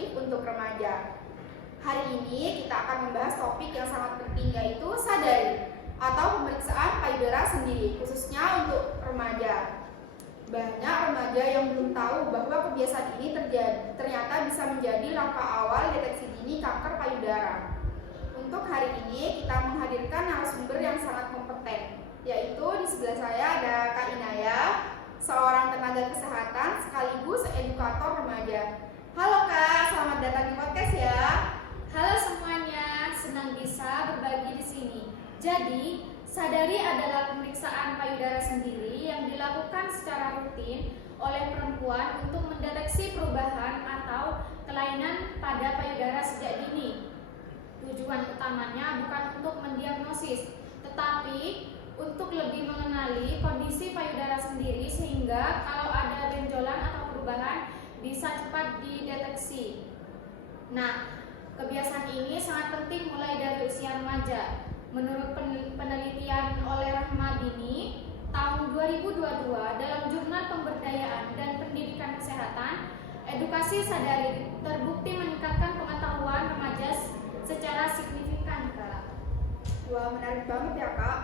efektif untuk remaja. Hari ini kita akan membahas topik yang sangat penting, yaitu sadari atau pemeriksaan payudara sendiri, khususnya untuk remaja. Banyak remaja yang belum tahu bahwa kebiasaan ini ternyata bisa menjadi langkah awal deteksi dini kanker payudara. Untuk hari ini kita menghadirkan narasumber yang sangat kompeten, yaitu di sebelah saya ada Kak Inaya, seorang tenaga kesehatan sekaligus edukator remaja. Halo Kak, selamat datang di podcast ya. Halo semuanya, senang bisa berbagi di sini. Jadi, sadari adalah pemeriksaan payudara sendiri yang dilakukan secara rutin oleh perempuan untuk mendeteksi perubahan atau kelainan pada payudara sejak dini. Tujuan utamanya bukan untuk mendiagnosis, tetapi untuk lebih mengenali kondisi payudara sendiri sehingga kalau ada benjolan atau perubahan bisa cepat dideteksi. Nah, kebiasaan ini sangat penting mulai dari usia remaja. Menurut penelitian oleh Rahmadini tahun 2022 dalam Jurnal Pemberdayaan dan Pendidikan Kesehatan, edukasi sadari terbukti meningkatkan pengetahuan remaja secara signifikan, Kak. Wah, menarik banget ya Kak.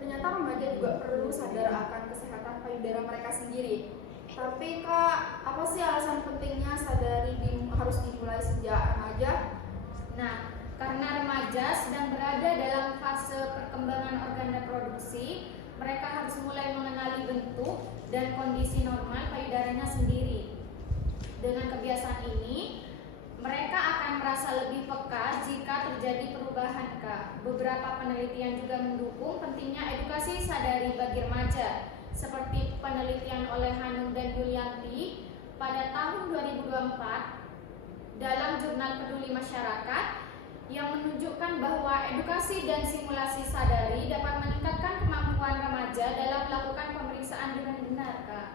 Ternyata remaja juga perlu sadar akan kesehatan payudara mereka sendiri. Tapi Kak, apa sih alasan pentingnya sadari harus dimulai sejak remaja? Nah, karena remaja sedang berada dalam fase perkembangan organ reproduksi, mereka harus mulai mengenali bentuk dan kondisi normal payudaranya sendiri. Dengan kebiasaan ini, mereka akan merasa lebih peka jika terjadi perubahan, Kak. Beberapa penelitian juga mendukung pentingnya edukasi sadari bagi remaja, seperti penelitian oleh Hanum dan Yulianti pada tahun 2024 dalam Jurnal Peduli Masyarakat yang menunjukkan bahwa edukasi dan simulasi sadari dapat meningkatkan kemampuan remaja dalam melakukan pemeriksaan dengan benar, Kak.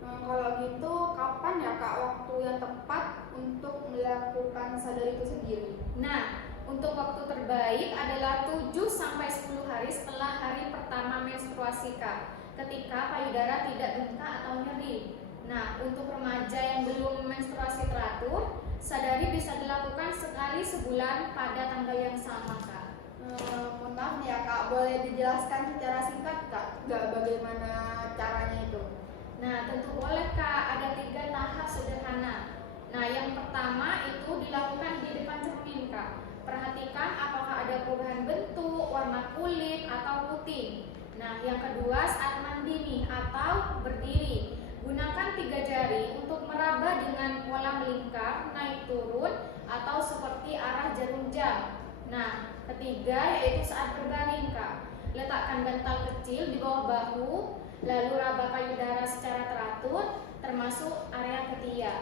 Kalau gitu, kapan ya Kak waktu yang tepat untuk melakukan sadari itu sendiri? Nah, untuk waktu terbaik adalah 7-10 hari setelah hari pertama menstruasi, Kak, ketika payudara tidak bengkak atau nyeri. Nah, untuk remaja yang belum menstruasi teratur, sadari bisa dilakukan sekali sebulan pada tanggal yang sama, Kak. Mohon maaf nih ya Kak, boleh dijelaskan secara singkat Kak, bagaimana caranya itu? Nah, tentu boleh, Kak. Ada 3 tahap sederhana. Nah, yang pertama itu dilakukan di depan cermin, Kak. Perhatikan apakah ada perubahan bentuk, warna kulit, atau putih. Nah, yang kedua saat mandi nih atau berdiri. Gunakan 3 jari untuk meraba dengan pola melingkar, naik turun, atau seperti arah jarum jam. Nah, ketiga yaitu saat berbaring, Kak. Letakkan bantal kecil di bawah bahu, lalu raba payudara secara teratur, termasuk area ketiak.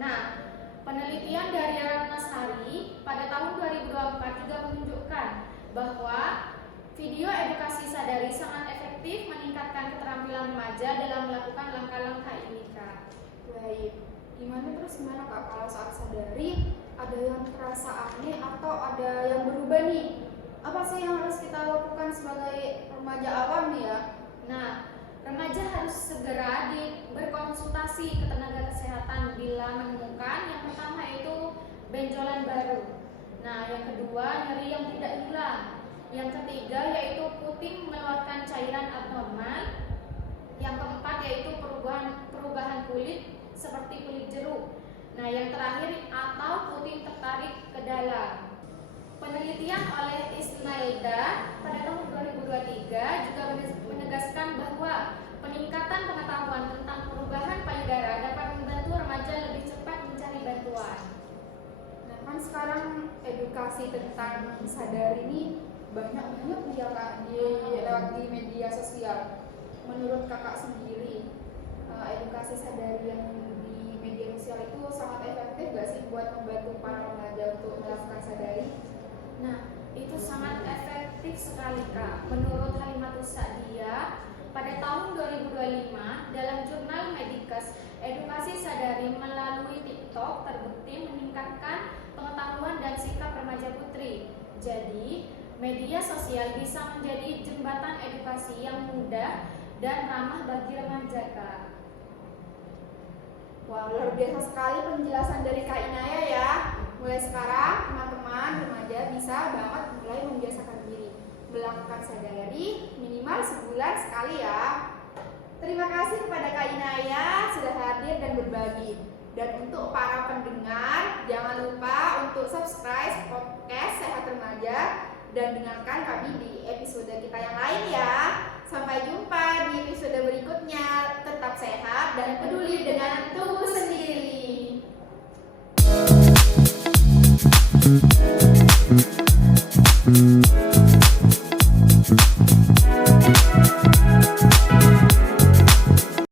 Nah, penelitian dari Ratnasari pada tahun 2024 juga menunjukkan bahwa video edukasi sadari sangat efektif meningkatkan keterampilan remaja dalam melakukan langkah-langkah ini, Kak. Baik, gimana Kak kalau saat sadari ada yang terasa aneh atau ada yang berubah nih? Apa sih yang harus kita lakukan sebagai remaja awam nih ya? Nah, remaja harus segera berkonsultasi ke tenaga kesehatan bila menemukan yang pertama itu benjolan baru. Nah, yang kedua nyeri yang tidak hilang. Yang ketiga yaitu puting mengeluarkan cairan abnormal. Yang keempat yaitu perubahan kulit seperti kulit jeruk. Nah, yang terakhir atau puting tertarik ke dalam. Penelitian oleh Isnailda pada tahun 2023 juga menegaskan bahwa peningkatan pengetahuan tentang perubahan payudara dapat membantu remaja lebih cepat mencari bantuan. Nah, kan sekarang edukasi tentang sadari ini banyak ya Kak lewat di media sosial. Menurut Kakak sendiri, edukasi sadari yang di media sosial itu sangat efektif gak sih buat membantu para remaja untuk melakukan sadari? Nah, itu sangat efektif sekali, Kak. Menurut Halimatus Sa'diyah, pada tahun 2025 dalam jurnal Medicus, edukasi sadari melalui TikTok terbukti meningkatkan pengetahuan dan sikap remaja putri. Jadi, media sosial bisa menjadi jembatan edukasi yang mudah dan ramah bagi remaja, Kak. Wah, luar biasa sekali penjelasan dari Kak Inaya ya. Mulai sekarang teman-teman remaja bisa banget mulai membiasakan diri melakukan sadari minimal sebulan sekali ya. Terima kasih kepada Kak Inaya sudah hadir dan berbagi. Dan untuk para pendengar, jangan lupa untuk subscribe podcast Sehat Remaja dan dengarkan kami di episode kita yang lain ya. Sampai jumpa di episode berikutnya. Tetap sehat dan peduli dengan tubuh sendiri.